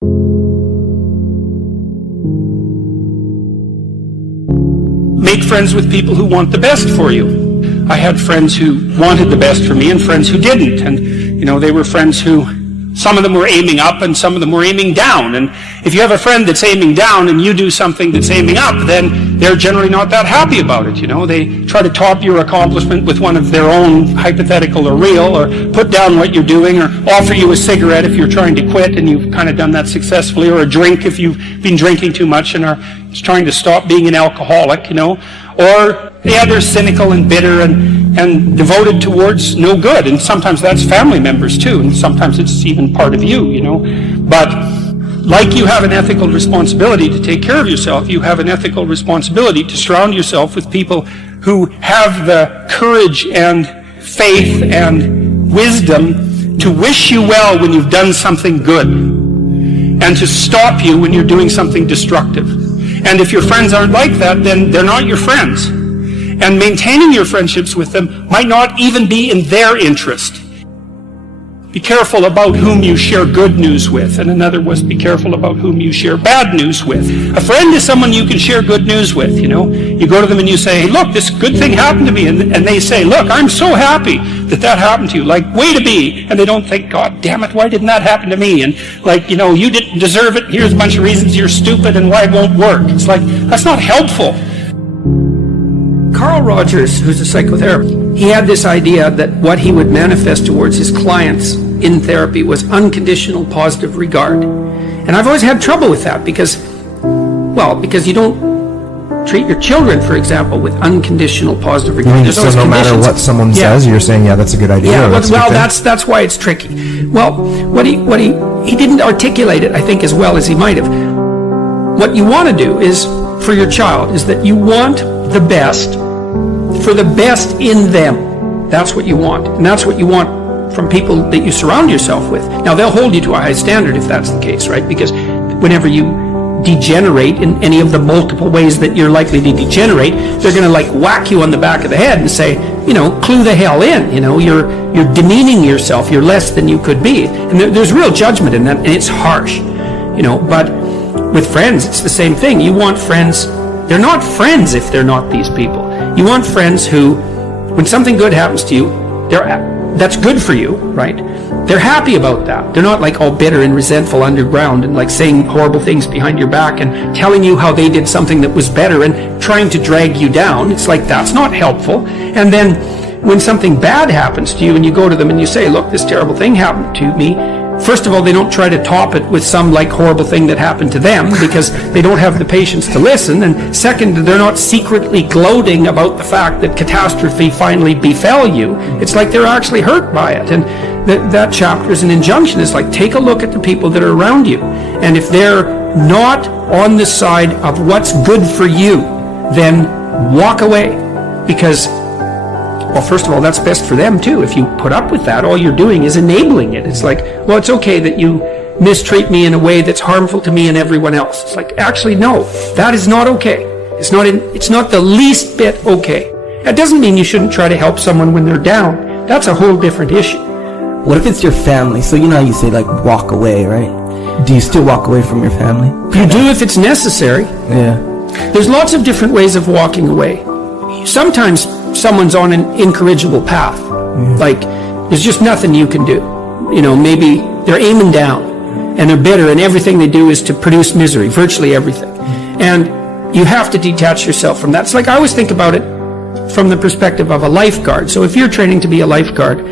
Make friends with people who want the best for you. I had friends who wanted the best for me and friends who didn't. And, they were friends who, some of them were aiming up and some of them were aiming down. And if you have a friend that's aiming down and you do something that's aiming up, then they're generally not that happy about it. They try to top your accomplishment with one of their own, hypothetical or real, or put down what you're doing, or offer you a cigarette if you're trying to quit and you've kind of done that successfully, or a drink if you've been drinking too much and are trying to stop being an alcoholic, or they're cynical and bitter and devoted towards no good. And sometimes that's family members too, and sometimes it's even part of you, But like you have an ethical responsibility to take care of yourself, you have an ethical responsibility to surround yourself with people who have the courage and faith and wisdom to wish you well when you've done something good, and to stop you when you're doing something destructive. And if your friends aren't like that, then they're not your friends. And maintaining your friendships with them might not even be in their interest. Be careful about whom you share good news with. And in other words, be careful about whom you share bad news with. A friend is someone you can share good news with, You go to them and you say, hey, look, this good thing happened to me. And they say, look, I'm so happy that happened to you. Like, way to be. And they don't think, God damn it, why didn't that happen to me? And you didn't deserve it. Here's a bunch of reasons you're stupid and why it won't work. It's like, that's not helpful. Carl Rogers, who's a psychotherapist, he had this idea that what he would manifest towards his clients in therapy was unconditional positive regard. And I've always had trouble with that because you don't treat your children, for example, with unconditional positive regard. So no matter what someone says, you're saying, yeah, that's a good idea. Yeah, that's why it's tricky. Well, what he didn't articulate it, I think, as well as he might have. What you want to do is, for your child, is that you want the best for the best in them. That's what you want. And that's what you want from people that you surround yourself with. Now, they'll hold you to a high standard if that's the case, right? Because whenever you degenerate in any of the multiple ways that you're likely to degenerate, they're going to whack you on the back of the head and say, clue the hell in. You're demeaning yourself. You're less than you could be. And there's real judgment in that, and it's harsh. But with friends, it's the same thing. You want friends. They're not friends if they're not these people. You want friends who, when something good happens to you, that's good for you, right? They're happy about that. They're not all bitter and resentful underground and saying horrible things behind your back and telling you how they did something that was better and trying to drag you down. It's that's not helpful. And then when something bad happens to you and you go to them and you say, look, this terrible thing happened to me, first of all, they don't try to top it with some horrible thing that happened to them because they don't have the patience to listen. And second, they're not secretly gloating about the fact that catastrophe finally befell you. It's they're actually hurt by it. And that chapter is an injunction. It's take a look at the people that are around you. And if they're not on the side of what's good for you, then walk away. Because, well, first of all, that's best for them too. If you put up with that, all you're doing is enabling it. It's well, it's okay that you mistreat me in a way that's harmful to me and everyone else. It's actually, no, that is not okay. It's not the least bit okay. That doesn't mean you shouldn't try to help someone when they're down. That's a whole different issue. What if it's your family? So how you say walk away, right? Do you still walk away from your family? You do if it's necessary. Yeah. There's lots of different ways of walking away. Sometimes someone's on an incorrigible path. There's just nothing you can do. Maybe they're aiming down and they're bitter and everything they do is to produce misery, virtually everything. And you have to detach yourself from that. It's I always think about it from the perspective of a lifeguard. So if you're training to be a lifeguard,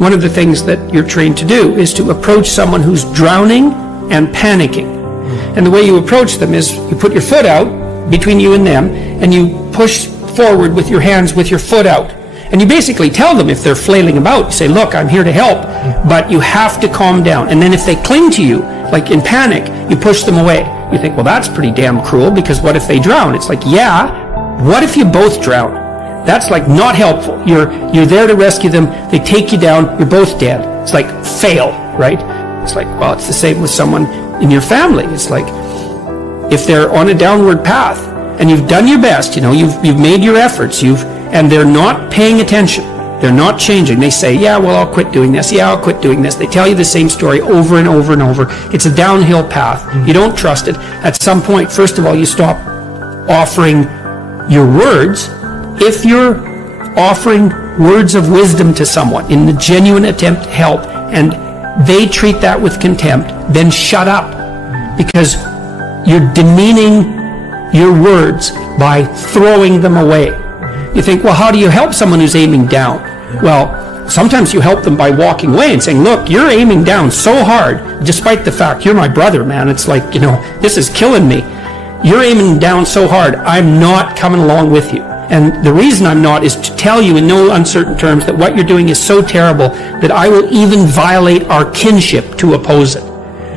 one of the things that you're trained to do is to approach someone who's drowning and panicking. And the way you approach them is you put your foot out between you and them and you push forward with your hands with your foot out. And you basically tell them if they're flailing about, you say, look, I'm here to help, but you have to calm down. And then if they cling to you, in panic, you push them away. You think, well, that's pretty damn cruel because what if they drown? It's yeah, what if you both drown? That's not helpful. You're there to rescue them. They take you down. You're both dead. It's fail, right? It's well, it's the same with someone in your family. It's if they're on a downward path and you've done your best, you've made your efforts, and they're not paying attention. They're not changing. They say, yeah, well, I'll quit doing this. Yeah, I'll quit doing this. They tell you the same story over and over and over. It's a downhill path. You don't trust it. At some point, first of all, you stop offering your words. If you're offering words of wisdom to someone in the genuine attempt to help, and they treat that with contempt, then shut up, because you're demeaning your words by throwing them away. You think, well, how do you help someone who's aiming down? Well, sometimes you help them by walking away and saying, look, you're aiming down so hard, despite the fact you're my brother, man. It's like, this is killing me. You're aiming down so hard, I'm not coming along with you. And the reason I'm not is to tell you in no uncertain terms that what you're doing is so terrible that I will even violate our kinship to oppose it.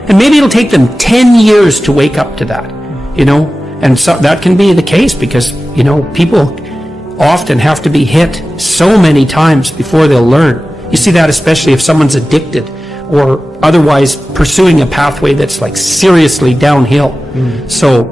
And maybe it'll take them 10 years to wake up to that, And so that can be the case because, people often have to be hit so many times before they'll learn. You see that especially if someone's addicted or otherwise pursuing a pathway that's like seriously downhill. So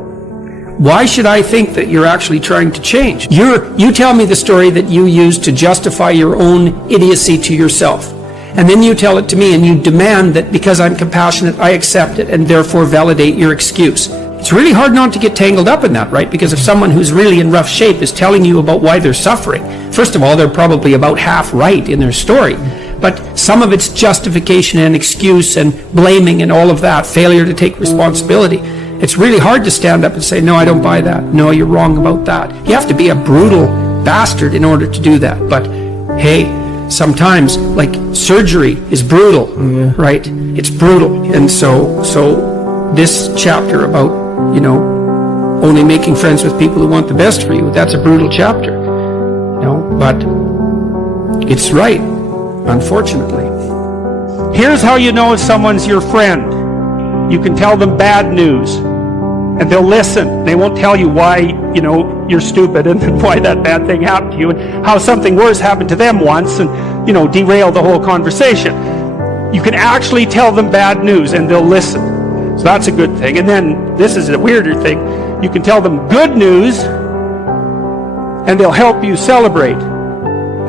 why should I think that you're actually trying to change? You tell me the story that you use to justify your own idiocy to yourself. And then you tell it to me and you demand that because I'm compassionate, I accept it and therefore validate your excuse. It's really hard not to get tangled up in that, right? Because if someone who's really in rough shape is telling you about why they're suffering, first of all, they're probably about half right in their story. But some of it's justification and excuse and blaming and all of that, failure to take responsibility. It's really hard to stand up and say, no, I don't buy that. No, you're wrong about that. You have to be a brutal bastard in order to do that. But hey, sometimes, like, surgery is brutal, right? It's brutal. And so this chapter about, only making friends with people who want the best for you, that's a brutal chapter, but it's right, unfortunately. Here's how you know if someone's your friend. You can tell them bad news, and they'll listen. They won't tell you why, you're stupid and why that bad thing happened to you and how something worse happened to them once and, derail the whole conversation. You can actually tell them bad news, and they'll listen. So that's a good thing. And then, this is a weirder thing, you can tell them good news, and they'll help you celebrate.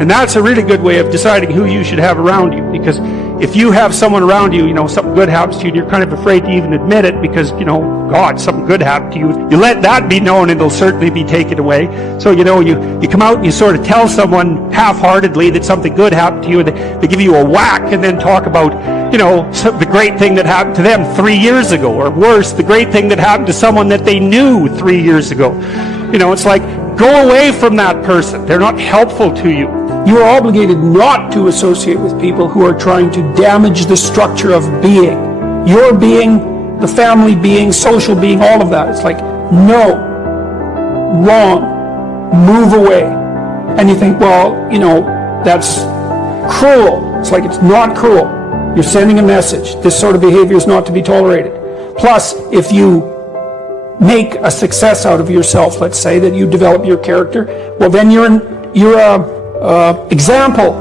And that's a really good way of deciding who you should have around you, because if you have someone around you, something good happens to you, and you're kind of afraid to even admit it because, God, something good happened to you. You let that be known, and it'll certainly be taken away. So, you come out and you sort of tell someone half-heartedly that something good happened to you, and they give you a whack, and then talk about, the great thing that happened to them 3 years ago, or worse, the great thing that happened to someone that they knew 3 years ago. It's like, go away from that person. They're not helpful to you. You are obligated not to associate with people who are trying to damage the structure of being. Your being, the family being, social being, all of that. It's like, no, wrong, move away. And you think, well, that's cruel. It's like, it's not cruel. You're sending a message. This sort of behavior is not to be tolerated. Plus, if you make a success out of yourself, let's say, that you develop your character, well, then you're a example.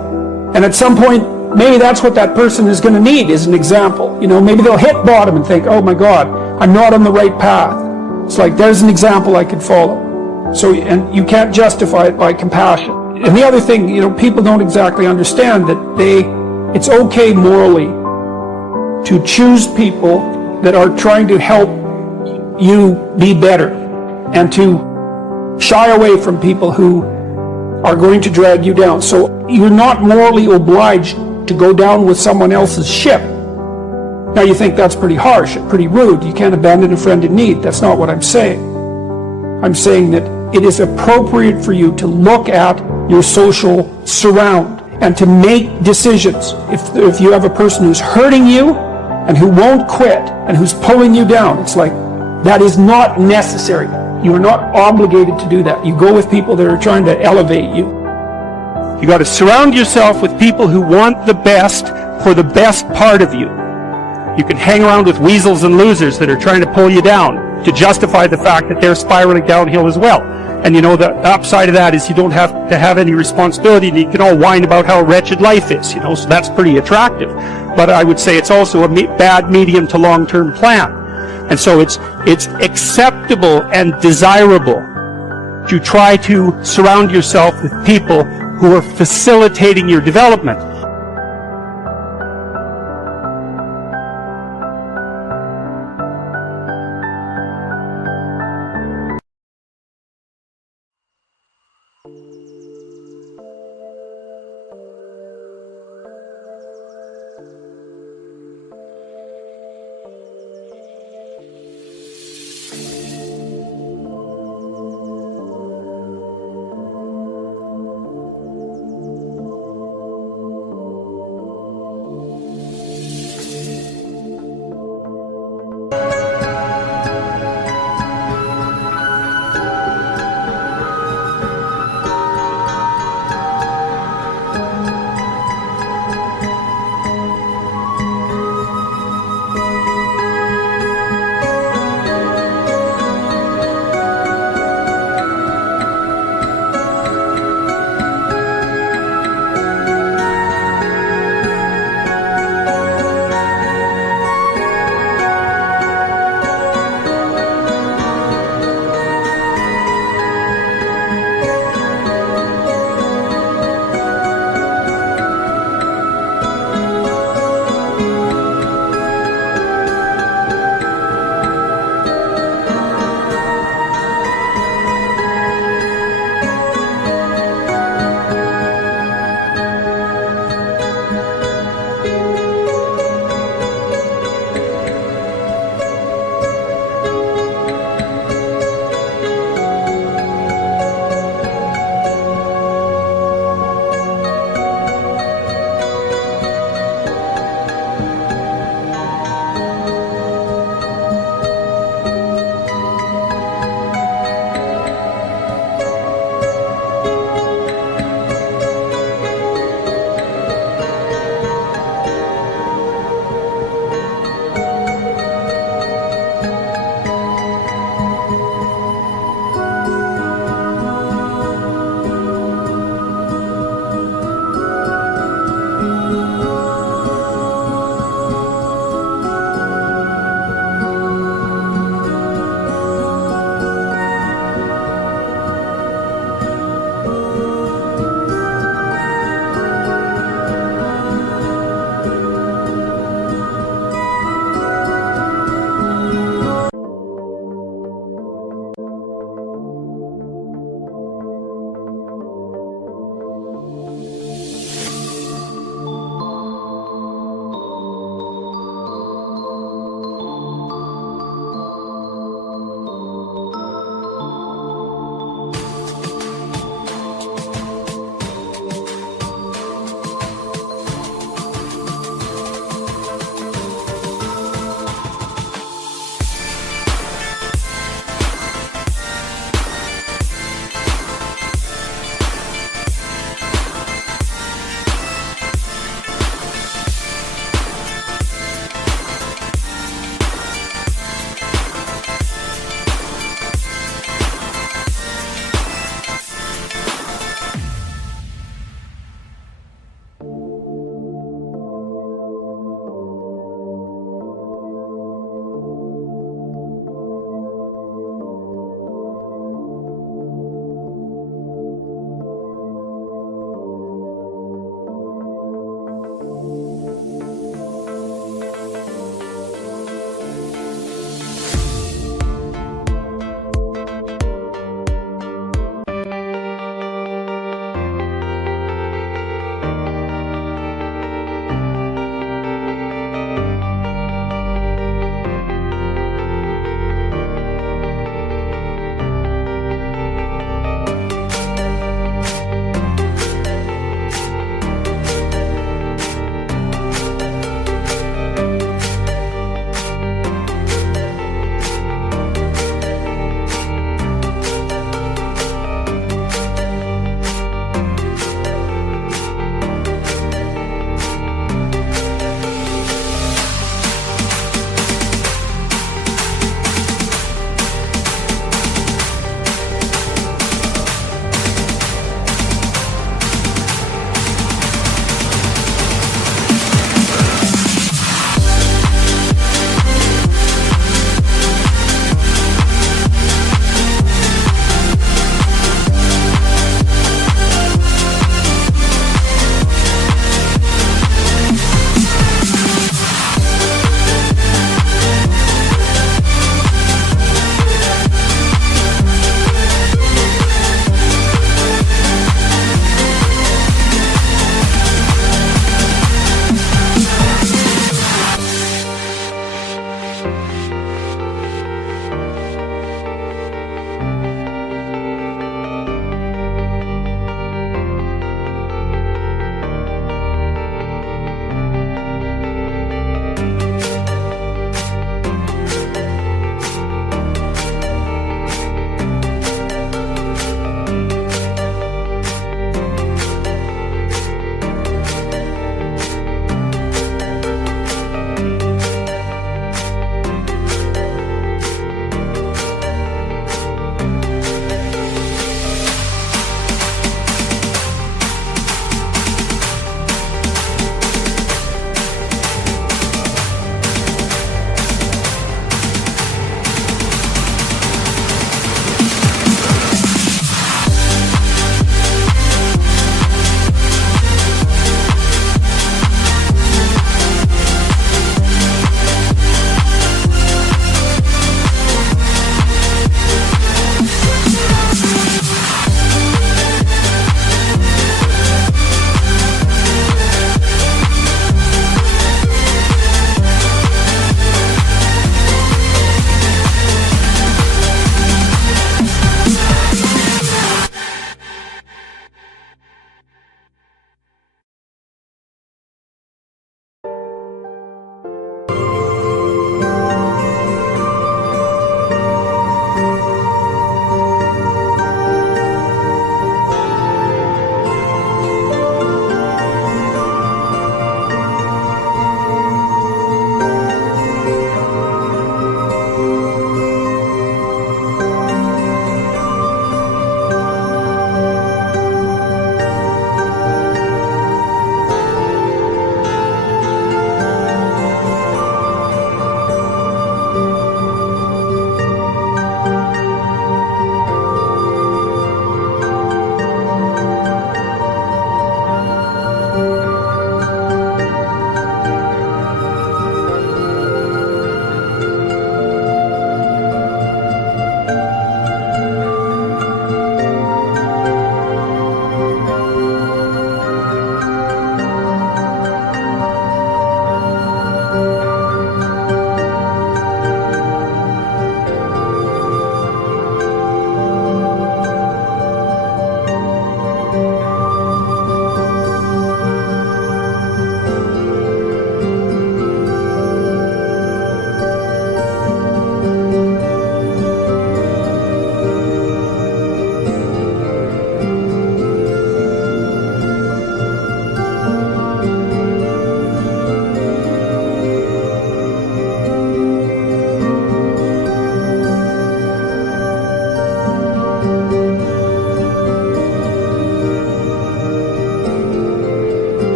And at some point, maybe that's what that person is going to need, is an example. Maybe they'll hit bottom and think, oh my God, I'm not on the right path. It's like, there's an example I could follow. So, and you can't justify it by compassion. And the other thing, people don't exactly understand that it's okay morally to choose people that are trying to help you be better, and to shy away from people who are going to drag you down. So you're not morally obliged to go down with someone else's ship. Now you think that's pretty harsh, pretty rude. You can't abandon a friend in need. That's not what I'm saying. I'm saying that it is appropriate for you to look at your social surround and to make decisions. If you have a person who's hurting you and who won't quit and who's pulling you down, it's like, that is not necessary. You are not obligated to do that. You go with people that are trying to elevate you. You got to surround yourself with people who want the best for the best part of you. You can hang around with weasels and losers that are trying to pull you down to justify the fact that they're spiraling downhill as well. And the upside of that is you don't have to have any responsibility, and you can all whine about how wretched life is, so that's pretty attractive. But I would say it's also a bad medium to long-term plan. And so it's acceptable and desirable to try to surround yourself with people who are facilitating your development.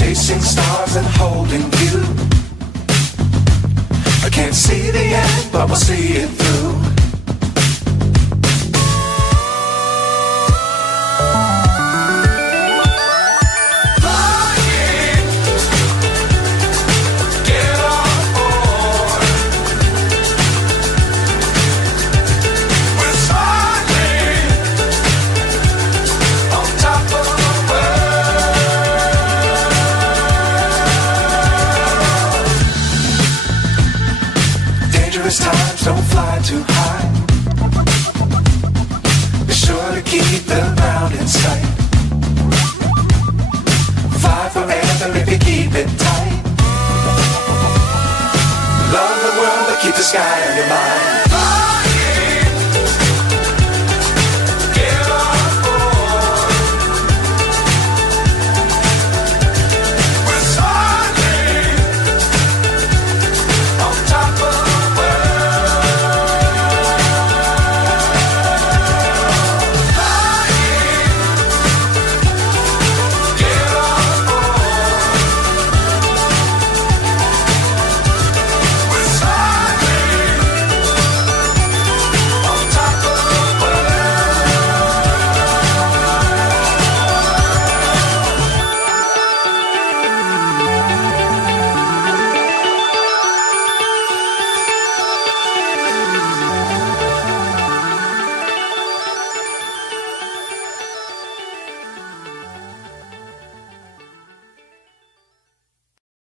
chasing stars and holding you. I can't see the end, but we'll see it through. Times don't fly too high. Be sure to keep the ground in sight. Fly forever if you keep it tight. Love the world, but keep the sky on your mind.